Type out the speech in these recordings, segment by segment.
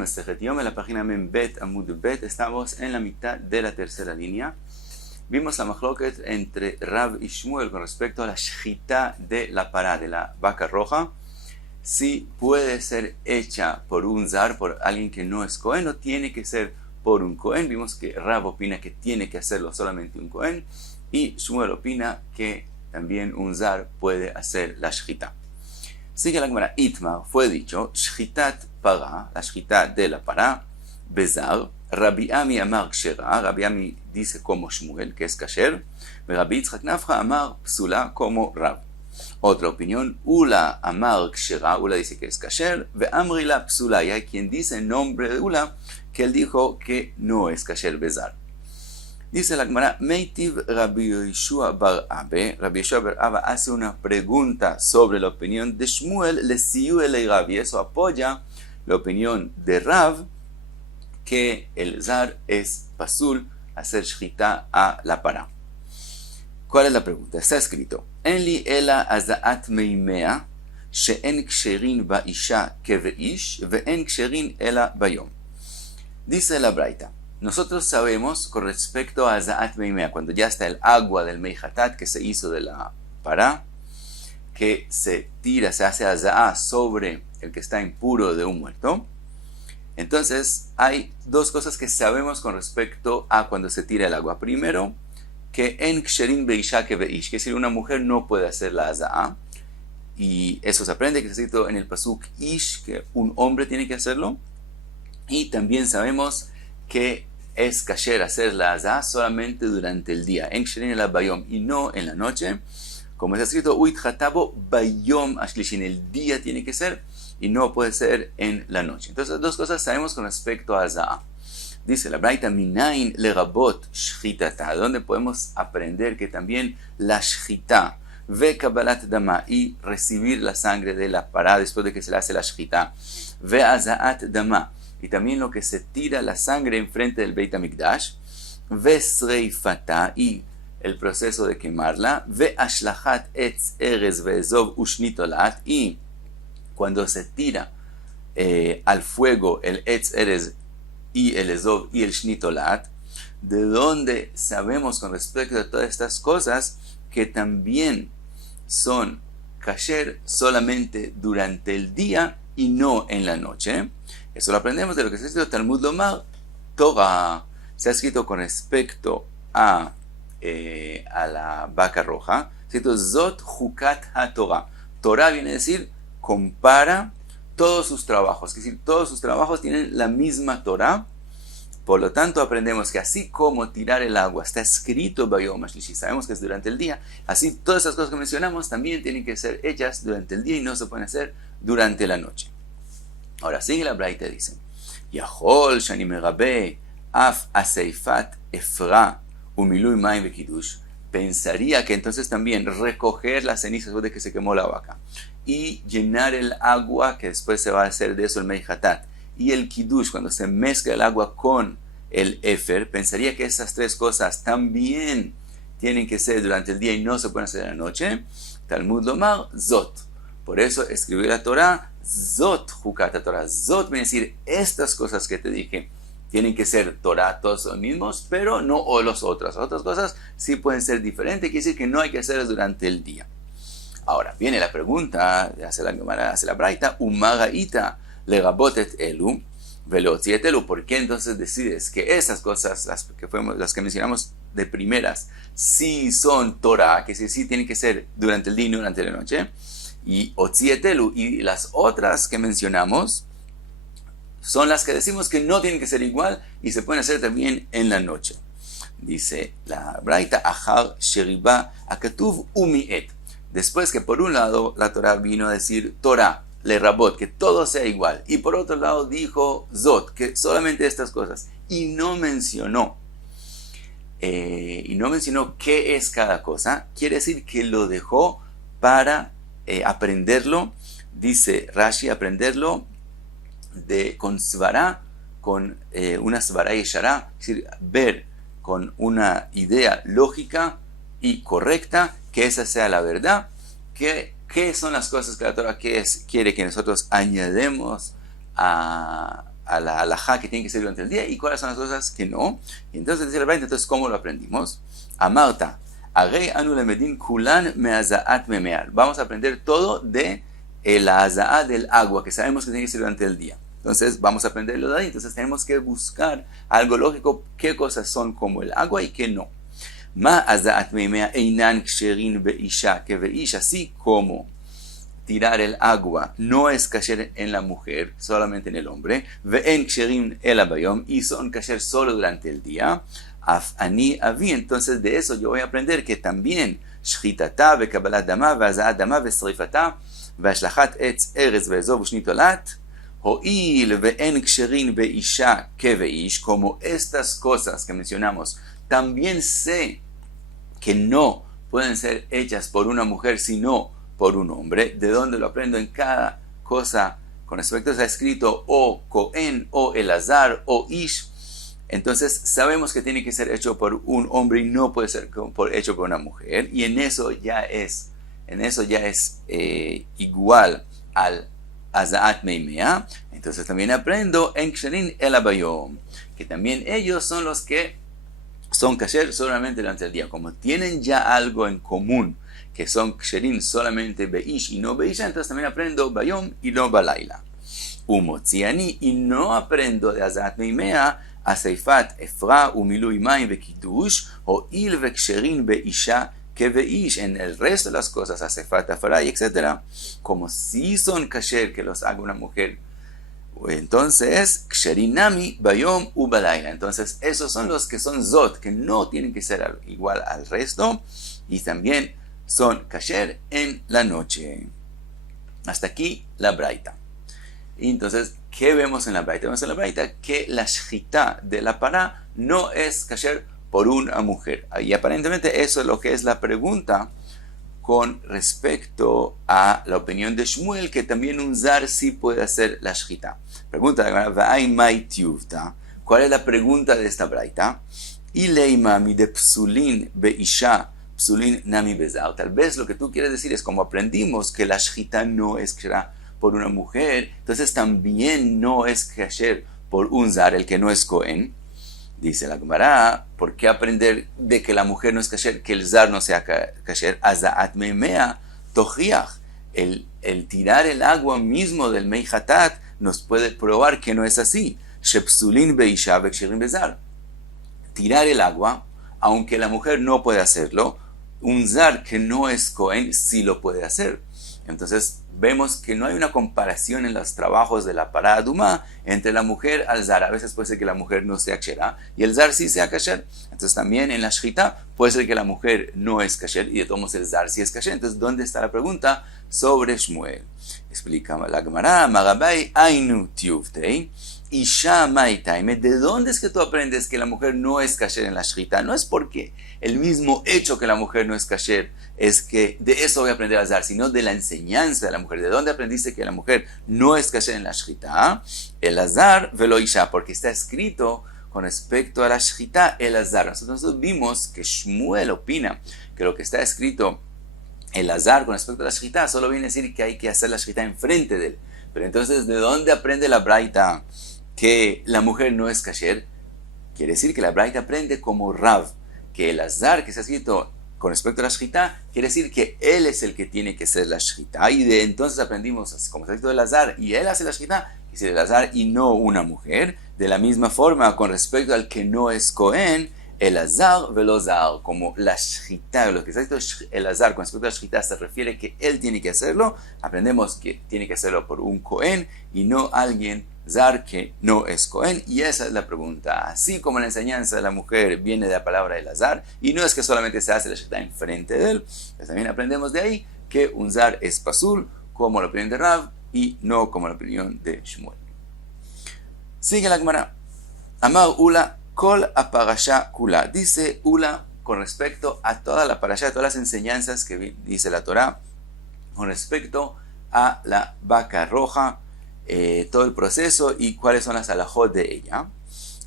Masejet Yom, en la página Membet Amud Bet. Estamos en la mitad de la tercera línea. Vimos la machloket entre Rab y Shmuel con respecto a la shchita de la pará, de la vaca roja. Si puede ser hecha por un zar, por alguien que no es Cohen, o tiene que ser por un Cohen. Vimos que Rab opina que tiene que hacerlo solamente un Cohen, y Shmuel opina que también un zar puede hacer la shchita. Sigue la Gemara, Itma, fue dicho, shchitat pará, la shchita de la pará, bezar, Rabbi Ami amar kshera, Rabbi Ami dice como Shmuel, que es kasher, y Rabbi Yitzchak Nafra amar psula, como Rab. Otra opinión, Ula amar kshera, Ula dice que es kasher, ve amri la psula, y hay quien dice en nombre de Ula que él dijo que no es kasher bezar. Dice la Gemara, Meitiv Rabbi Yeshua bar Abe, Rabbi Yeshua bar Abba hace una pregunta sobre la opinión de Shmuel, le siu el Rab, y eso apoya la opinión de Rab, que el zar es pasul, hacer shchita a la pará. ¿Cuál es la pregunta? Está escrito, En li ela azaat meimea, she'en ksherin ba'isha keveish, ve'en ksherin ela bayom. Dice la Braita, nosotros sabemos con respecto a Zaat Meimea, cuando ya está el agua del Meihatat que se hizo de la pará, que se tira, se hace Azaa sobre el que está impuro de un muerto. Entonces, hay dos cosas que sabemos con respecto a cuando se tira el agua. Primero, que en Ksherin Beisha Keveish, que es decir, una mujer no puede hacer la Azaa, y eso se aprende, que está escrito en el Pasuk Ish, que un hombre tiene que hacerlo. Y también sabemos que es kasher hacer la azah solamente durante el día, en ksherin el bayom, y no en la noche, como está escrito, uitchatabo bayom ashlish, en el día tiene que ser, y no puede ser en la noche. Entonces, dos cosas sabemos con respecto a azah. Dice la Braita, minain lerabot shchitata, donde podemos aprender que también la shchita, ve kabbalat dama, y recibir la sangre de la pará después de que se le hace la shchita, ve azaat dama, y también lo que se tira la sangre enfrente del Beit HaMikdash, ve sreifata, y el proceso de quemarla, ve ashlachat etz erez ve ezov ushnitolat, y cuando se tira al fuego el etz erez y el ezov y el shnitolat, de donde sabemos con respecto a todas estas cosas que también son kasher solamente durante el día y no en la noche. Eso lo aprendemos de lo que se ha escrito Talmud Lomar, Torah. Se ha escrito con respecto a la vaca roja. Se ha escrito Zot Jukat HaTorah. Torah viene a decir, compara todos sus trabajos. Es decir, todos sus trabajos tienen la misma Torah. Por lo tanto, aprendemos que así como tirar el agua está escrito Bayom HaShlishi, sabemos que es durante el día, así todas esas cosas que mencionamos también tienen que ser hechas durante el día y no se pueden hacer durante la noche. Ahora sigue la Braita, dice, Yahol shani merabe af aseifat efra umilui maim vekidush. Pensaría que entonces también recoger las cenizas después de que se quemó la vaca y llenar el agua, que después se va a hacer de eso el meihatat, y el kiddush, cuando se mezcla el agua con el efer, pensaría que esas tres cosas también tienen que ser durante el día y no se pueden hacer en la noche. Talmud Lomar, Zot. Por eso escribió la Torah, Zot Jukat Torah. Zot viene a decir, estas cosas que te dije tienen que ser Torah, todos los mismos, pero no o los otros. Otras cosas sí pueden ser diferentes, quiere decir que no hay que hacerlas durante el día. Ahora, viene la pregunta, hace la Gemara, hace la Braita, Umagaita legabotet elu velotiet elu. ¿Por qué entonces decides que esas cosas, las que mencionamos de primeras, sí son Torah, que sí tienen que ser durante el día y no durante la noche? Y otzietelu, y las otras que mencionamos son las que decimos que no tienen que ser igual y se pueden hacer también en la noche. Dice la Braita, achar sheriba akatuv umiet. Después que por un lado la Torah vino a decir Torah, le rabot, que todo sea igual, y por otro lado dijo Zot, que solamente estas cosas, y no mencionó qué es cada cosa, quiere decir que lo dejó para aprenderlo, dice Rashi, aprenderlo con svara, con una svara yeshara, es decir, ver con una idea lógica y correcta, que esa sea la verdad, ¿Qué son las cosas que la Torah quiere que nosotros añadamos a a la halajá que tiene que ser durante el día y cuáles son las cosas que no. Y entonces dice la Braita, entonces ¿cómo lo aprendimos? Amarta, Arei anu lemedin kulan me'azaat memeal. Vamos a aprender todo de la azaat del agua, que sabemos que tiene que ser durante el día. Entonces vamos a aprenderlo de ahí. Entonces tenemos que buscar algo lógico, qué cosas son como el agua y qué no. Ma azaat memea einan ksherin be'isha, que be'ish, así como tirar el agua no es kasher en la mujer, solamente en el hombre. Ve'en ksherin el bayom, y son kasher solo durante el día. Af ani avi, entonces de eso yo voy a aprender que también shchitata ve'kabalat dama ve'azaat dama ve'srifata ve'ashlachat etz eretz ve'ezov u'shnitolat ho'il ve'en ksherin be'isha que be'ish, como estas cosas que mencionamos, también sé que no pueden ser hechas por una mujer sino por un hombre. ¿De dónde lo aprendo? En cada cosa con respecto está escrito o Cohen o Elazar o Ish. Entonces sabemos que tiene que ser hecho por un hombre y no puede ser hecho por una mujer, y en eso ya es igual al Azaat Meimea. Entonces también aprendo en Ksherin el Abayom, que también ellos son los que son kasher solamente durante el día. Como tienen ya algo en común, que son ksherin solamente beish y no beisha, entonces también aprendo bayom y no balayla. Umotziani, y no aprendo de Azaat Meimea a Seifat Efra Umilui Maim Vekitush o Il Veksherin Beisha que Beish, en el resto de las cosas, a Seifat Efra y etc. Como si son kasher que los haga una mujer, entonces Ksharinami Bayom Ubalayla. Entonces esos son los que son Zot, que no tienen que ser igual al resto, y también son kasher en la noche. Hasta aquí la Braita. Y entonces, ¿qué vemos en la Braita? Vemos en la Braita que la shchita de la pará no es kasher por una mujer. Y aparentemente eso es lo que es la pregunta con respecto a la opinión de Shmuel, que también un zar sí puede hacer la shchita. Pregunta de la ¿cuál es la pregunta de esta Braita? Ileima mi de psulin beisha psulin nami bezar. Tal vez lo que tú quieres decir es, como aprendimos que la shchita no es kasher por una mujer, entonces también no es kasher por un zar, el que no es Cohen. Dice la Gemara, ¿por qué aprender de que la mujer no es kasher, que el zar no sea kasher? Azaat meimea tojiach. El tirar el agua mismo del mei hatat nos puede probar que no es así. Shepsulin beisha veksherin bezar. Tirar el agua, aunque la mujer no puede hacerlo, un zar que no es Cohen sí lo puede hacer. Entonces vemos que no hay una comparación en los trabajos de la pará adumá entre la mujer al zar. A veces puede ser que la mujer no sea kasher y el zar sí sea kasher. Entonces también en la shchita puede ser que la mujer no es kasher y de todos modos el zar sí es kasher. Entonces, ¿dónde está la pregunta sobre Shmuel? Explica la Gemara, Magabai Ainu Tiuvtei Isha Maitaime. ¿De dónde es que tú aprendes que la mujer no es kasher en la shchita? No es porque el mismo hecho que la mujer no es kasher es que de eso voy a aprender a zar, sino de la enseñanza de la mujer. ¿De dónde aprendiste que la mujer no es kasher en la shchita? El azar velo isha, porque está escrito con respecto a la shchita el azar. Nosotros vimos que Shmuel opina que lo que está escrito el azar con respecto a la shchita solo viene a decir que hay que hacer la shchita enfrente de él. Pero entonces, ¿de dónde aprende la Braita que la mujer no es kasher? Quiere decir que la Braita aprende como Rav, que el azar que está escrito con respecto a la shchita quiere decir que él es el que tiene que hacer la shchita. Y de entonces aprendimos, como está escrito el azar y él hace la shchita, y si el azar y no una mujer. De la misma forma, con respecto al que no es Cohen, el azar velozar, como la shchita, lo que está escrito el azar con respecto a la shchita se refiere que él tiene que hacerlo. Aprendemos que tiene que hacerlo por un Cohen y no alguien zar que no es Cohen. Y esa es la pregunta. Así como la enseñanza de la mujer viene de la palabra el azar, y no es que solamente se hace la shchita enfrente de él, pues también aprendemos de ahí que un zar es pasul, como la opinión de Rav y no como la opinión de Shmuel. Sigue la Gemara. Amar Ula Kol a parasha kula. Dice Ula con respecto a toda la parasha, todas las enseñanzas que dice la Torá con respecto a la vaca roja, todo el proceso y cuáles son las alajot de ella.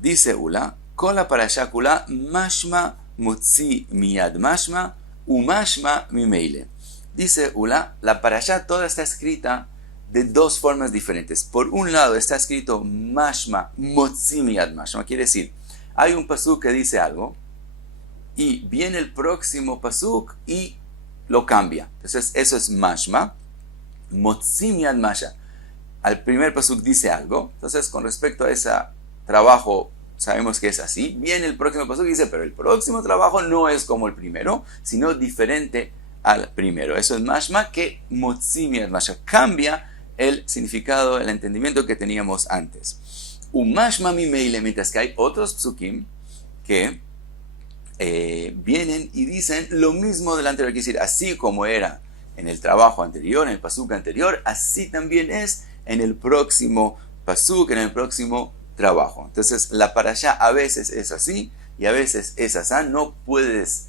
Dice Ula, Kol a parasha kula mashma mutzi miyad mashma umashma mimeile. Dice Ula, la parasha toda está escrita de dos formas diferentes. Por un lado está escrito mashma motzi miyad mashma, quiere decir, hay un pasuk que dice algo y viene el próximo pasuk y lo cambia. Entonces eso es mashma motzi miyad mashma. Al primer pasuk dice algo, entonces con respecto a ese trabajo sabemos que es así. Viene el próximo pasuk y dice, pero el próximo trabajo no es como el primero, sino diferente al primero. Eso es mashma que motzi miyad mashma, cambia el significado, el entendimiento que teníamos antes. Mashma mimeile, mientras que hay otros psukim que vienen y dicen lo mismo del anterior, quiere decir, así como era en el trabajo anterior, en el pasuk anterior, así también es en el próximo pasuk, en el próximo trabajo. Entonces la parashá a veces es así y a veces es así. No puedes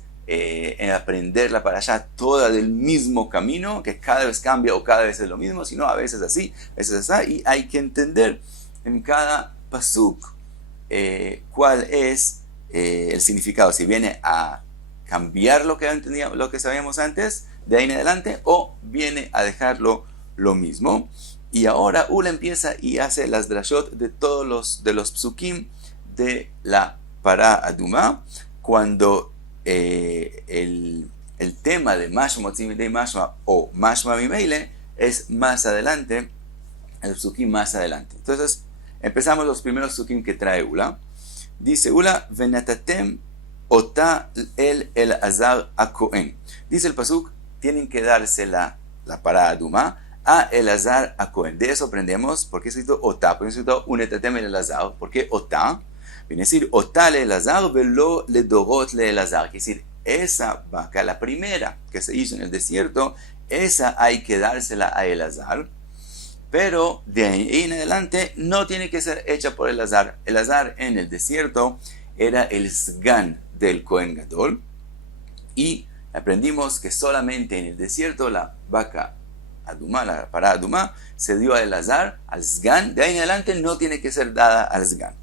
aprender la parashá toda del mismo camino, que cada vez cambia o cada vez es lo mismo, sino a veces así, a veces así, y hay que entender en cada pasuk cuál es el significado, si viene a cambiar lo que entendíamos, lo que sabíamos antes, de ahí en adelante, o viene a dejarlo lo mismo. Y ahora Ula empieza y hace las drashot de todos los psukim de la Pará Adumá, cuando el tema de Mashma Motzi Midei Mashma o Mashma Mimeile es más adelante, el psukim más adelante. Entonces empezamos los primeros psukim que trae Ula. Dice Ula, Venatatem Ota el Azar a Cohen. Dice el pasuk, tienen que darse la Pará Adumá a Elazar a Cohen. De eso aprendemos, porque es escrito Ota, porque es escrito Unetatem el Elazar. ¿Por qué Ota? Viene a decir Ota le Elazar, velo le Dorot le Elazar. Quiere decir, esa vaca, la primera que se hizo en el desierto, esa hay que dársela a Elazar. Pero de ahí en adelante no tiene que ser hecha por Elazar. Elazar en el desierto era el Sgan del Cohen Gadol. Y aprendimos que solamente en el desierto la vaca Adumá, la Pará Adumá, se dio a Elazar, al Sgan. De ahí en adelante no tiene que ser dada al Sgan.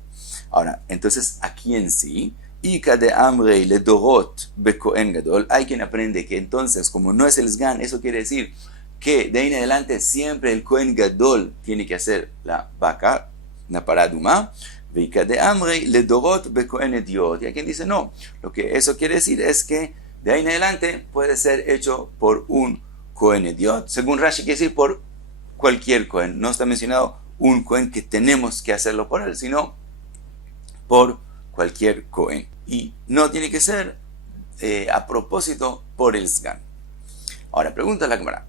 Ahora, entonces aquí en sí, Ika de Amrei le Dorot be Cohen Gadol, hay quien aprende que entonces, como no es el Sgan, eso quiere decir que de ahí en adelante siempre el Cohen Gadol tiene que hacer la vaca, la Pará Adumá. Ika de Amrei le Dorot be Cohen Ediot. Y hay quien dice no, lo que eso quiere decir es que de ahí en adelante puede ser hecho por un Cohen Ediot, según Rashi quiere decir por cualquier Cohen. No está mencionado un Cohen que tenemos que hacerlo por él, sino por cualquier Cohen. Y no tiene que ser a propósito por el Sgan. Ahora pregunta la Gemara,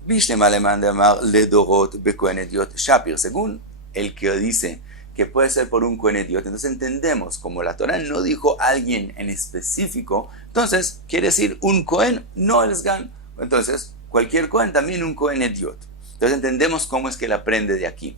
según el que dice que puede ser por un Cohen Ediot, entonces entendemos, como la Torah no dijo alguien en específico, entonces quiere decir un Cohen, no el Sgan. Entonces cualquier Cohen, también un Cohen Ediot. Entonces entendemos cómo es que él aprende de aquí.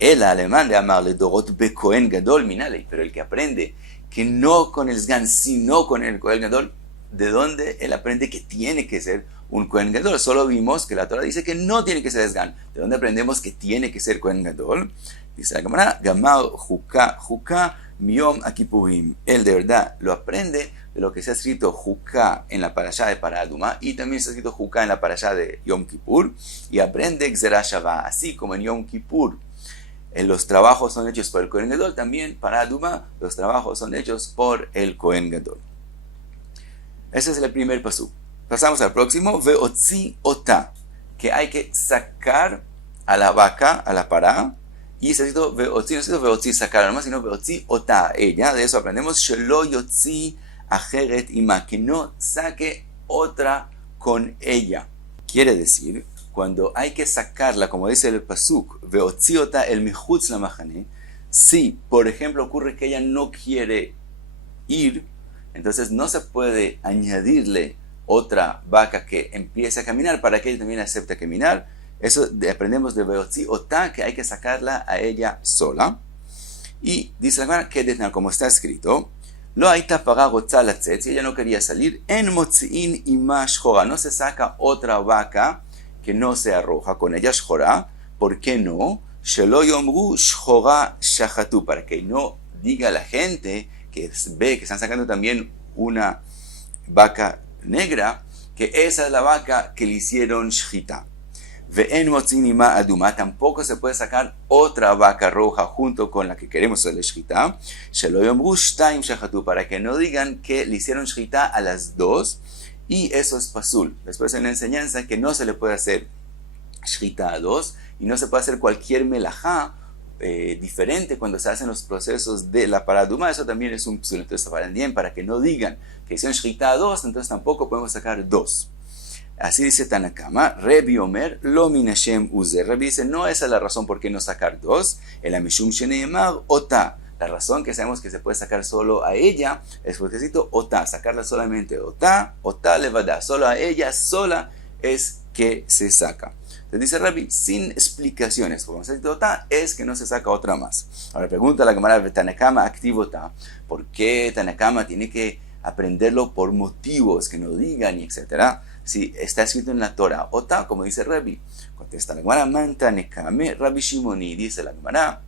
El alemán de amarle Dorot be Cohen Gadol minale, pero el que aprende que no con el Sgan, sino con el Cohen Gadol, ¿de dónde él aprende que tiene que ser un Cohen Gadol? Solo vimos que la Torah dice que no tiene que ser Sgan. ¿De dónde aprendemos que tiene que ser Cohen Gadol? Dice la Gemara, Gamar Juká Miyom Akipurim. Él de verdad lo aprende de lo que se ha escrito Juká en la parashá de Pará Adumá y también se ha escrito Juká en la parashá de Yom Kippur, y aprende Gzerah Shavá, así como en Yom Kippur los trabajos son hechos por el Cohen Gadol, también Pará Adumá los trabajos son hechos por el Cohen Gadol. Ese es el primer pasuk. Pasamos al próximo, Veotzi Ota, que hay que sacar a la vaca, a la pará, y se escrito Veotzi, no se escrito Veotzi sacar nomás, sino Veotzi Ota, ella. De eso aprendemos Shelo Yotzi Ajeret Ima, que no saque otra con ella. Quiere decir, cuando hay que sacarla, como dice el pasuk, Veotzi Ota el Mihutz la Mahane, si por ejemplo ocurre que ella no quiere ir, entonces no se puede añadirle otra vaca que empiece a caminar para que ella también acepte caminar. Eso aprendemos de Veotzi Ota, que hay que sacarla a ella sola. Y dice la Gemara que como está escrito, Lo aita paga gotza latzet, si ella no quería salir, en motziin ima shchora, no se saca otra vaca que no sea roja, con ella shchora. ¿Por qué no? Shelo yomru shchora shachatu, para que no diga la gente que ve que están sacando también una vaca negra, que esa es la vaca que le hicieron shchita. Ve'en motzinima aduma, tampoco se puede sacar otra vaca roja junto con la que queremos hacer la shchita. Shelo yomru shtaim shechatu, para que no digan que le hicieron shchita a las dos, y eso es pasul. Después hay una enseñanza que no se le puede hacer shchita a dos, y no se puede hacer cualquier melajá diferente cuando se hacen los procesos de la paraduma. Eso también es un psul. Entonces, para que no digan que hicieron shchita a dos, entonces tampoco podemos sacar dos. Así dice Tanakama, Rebi Omer, lo min Hashem uze. Rebi dice, no esa es la razón por qué no sacar dos, el amishum sheneemar ota. La razón que sabemos que se puede sacar solo a ella es porque necesito ota, sacarla solamente ota levada, solo a ella sola es que se saca. Entonces dice Rebi, sin explicaciones, porque necesito ota es que no se saca otra más. Ahora pregunta la Gemara de Tanakama, activo ota, ¿por qué Tanakama tiene que aprenderlo por motivos que no digan y etcétera? Si está escrito en la Torah, ota, como dice Rebi. Contesta la Gemara, man Tanekame, Rabbi Shimoni, dice la Gemara,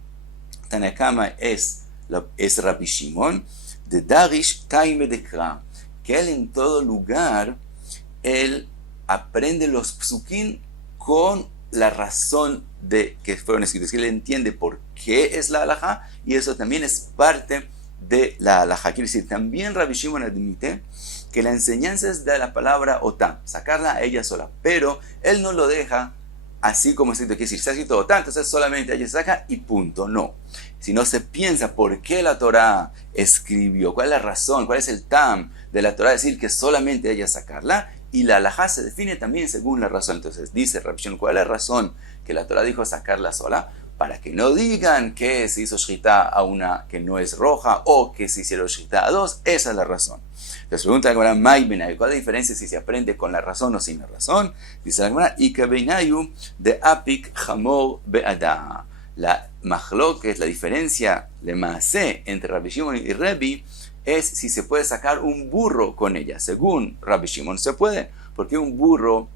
Tanekama es Rabbi Shimon, de Darish Taime de Kra, que él en todo lugar, él aprende los psukim con la razón de que fueron escritos, que él entiende por qué es la halajá, y eso también es parte de la halajá. Quiere decir, también Rabbi Shimon admite que la enseñanza es de la palabra otá, sacarla a ella sola, pero él no lo deja así como escrito. Quiere decir, está escrito otá, entonces solamente ella saca y punto. No, si no se piensa por qué la Torah escribió, cuál es la razón, cuál es el tam de la Torah decir que solamente ella sacarla, y la halajá se define también según la razón. Entonces dice Rabbi Shimon, ¿cuál es la razón que la Torah dijo sacarla sola? Para que no digan que se hizo shchita a una que no es roja o que se hicieron shchita a dos. Esa es la razón. Les pregunta la Gemara, ¿cuál es la diferencia si se aprende con la razón o sin la razón? Dice la Gemara, Ika beinayu de apik chamor be'ada. La machloket, la diferencia de maaseh entre Rabbi Shimon y Rebi es si se puede sacar un burro con ella. Según Rabbi Shimon se puede, porque un burro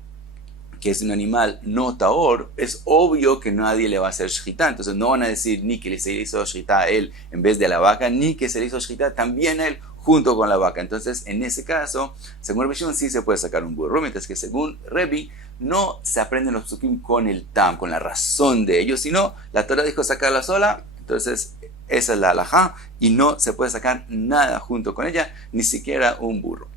que es un animal no taor, es obvio que nadie le va a hacer shchita. Entonces no van a decir ni que se le hizo shchita a él en vez de a la vaca, ni que se le hizo shchita también a él junto con la vaca. Entonces, en ese caso, según Rabbi Shimon sí se puede sacar un burro, mientras que según Rebi no se aprenden los psukim con el tam, con la razón de ellos, sino la Torah dijo sacarla sola, entonces esa es la halajá, y no se puede sacar nada junto con ella, ni siquiera un burro.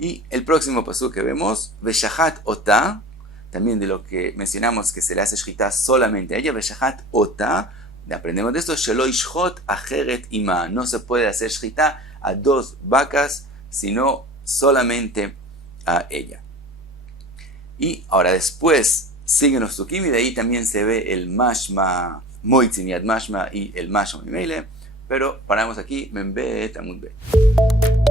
Y el próximo pasú que vemos, Veshahat Ota, también de lo que mencionamos que se le hace shchita solamente a ella, Veshahat Ota, aprendemos de esto, Shelo Ishchot Acheret Ima, no se puede hacer shchita a dos vacas, sino solamente a ella. Y ahora después siguen los psukim, y de ahí también se ve el mashma moitzim yad mashma y el mashma mimele, pero paramos aquí, Membet Amud Bet.